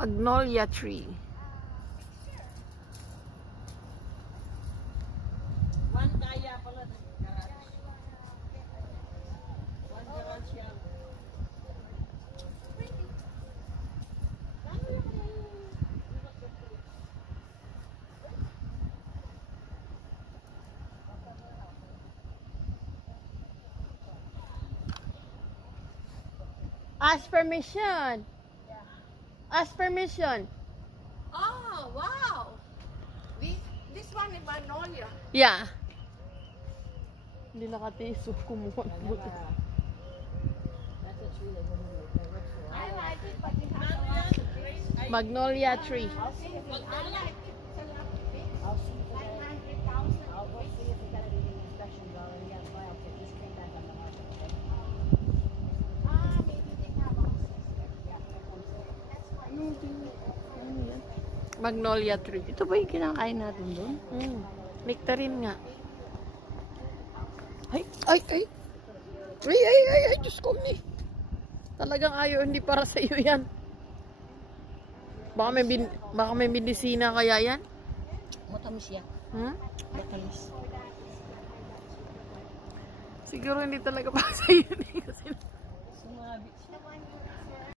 Magnolia tree. One kaya pala ng garage. One garage yan. Ask permission. Ask permission. Oh, wow. This one is Magnolia. Yeah. Hindi nakatiis. Kumuha. That's a tree that I like it, but it has a lot of trees. Magnolia tree. I'll see if it's I like it. It's a lot of trees. I'll see if it's 900,000. I'll go see if it's got any inspections already. Yeah, well, okay, just came back on the market, okay? Maybe they have houses there. Yeah, that's fine. Magnolia tree. Ito ba yung kinakain natin doon? Nectarine nga. Ay, ay, ay. Ay, ay, ay, ay, Diyos ko ni. Talagang ayaw, hindi para sa iyo yan. Baka may medisina kaya yan? Matamis yan. Matamis. Siguro hindi talaga para sa iyo. Kasi